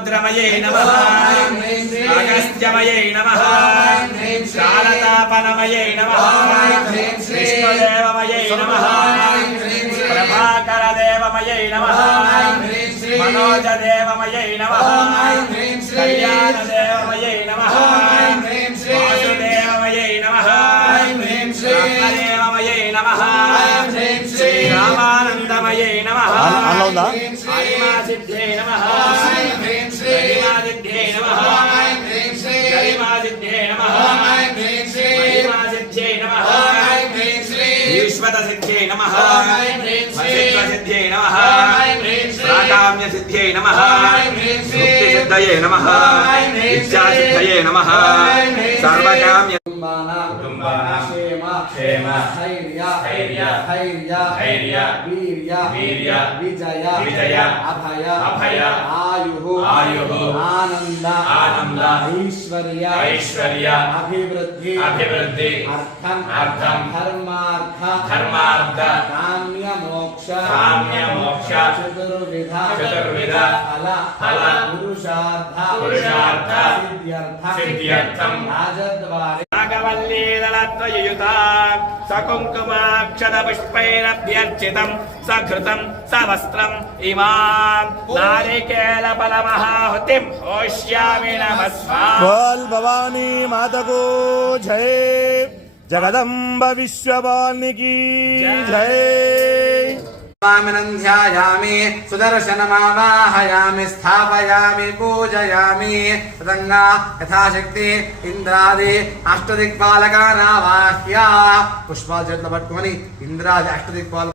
समुद्रमये नमः अगस्त्यमये नमः कालतापनमये नमः विष्णुदेवमये नमः प्रभाकरदेवमये नमः मनोजदेवमये नमः कल्याणदेवमये नमः वासुदेवमये नमः ब्रह्मदेवमये नमः श्रीरामानन्दमये नमः हरिमासिद्धे नमः हरिमासिद्धे नमः हरिमासिद्धे नमः हरिमासिद्धे नमः ईश्वरसिद्धे नमः वसिष्ठसिद्धे नमः प्राकाम्यसिद्धे नमः मुक्तिसिद्धये नमः इच्छासिद्धये नमः सर्वकाम्य क्षेम धैर्य वीर्य विजय अभय आयु आनंद ऐश्वर्य अभिवृद्धि अर्थम धर्मार्थ काम्य मोक्ष चतुर्विध फल पुरुषार्थ सिद्ध्यर्थम राजद्वारे नागवल्लीदलत्वयुता सकुङ्कुमाक्षतपुष्पैरभ्यर्चितं सघृतं सवस्त्रम् इमां नारिकेलफलमहाहुतिं होष्यामि नमः स्वाहा। बोल भवानी माता को जय, जगदम्ब विश्ववाल्मीकि की जय। ध्यायामि सुदर्शनमावाहयामि स्थापयामि पूजयामि तदङ्गा यथाशक्ति इंद्रादि अष्टदिक्पालकानावाह्य पुष्पाలు చేతుల పట్టుకొని ఇంద్రాది అష్టదిక్పాల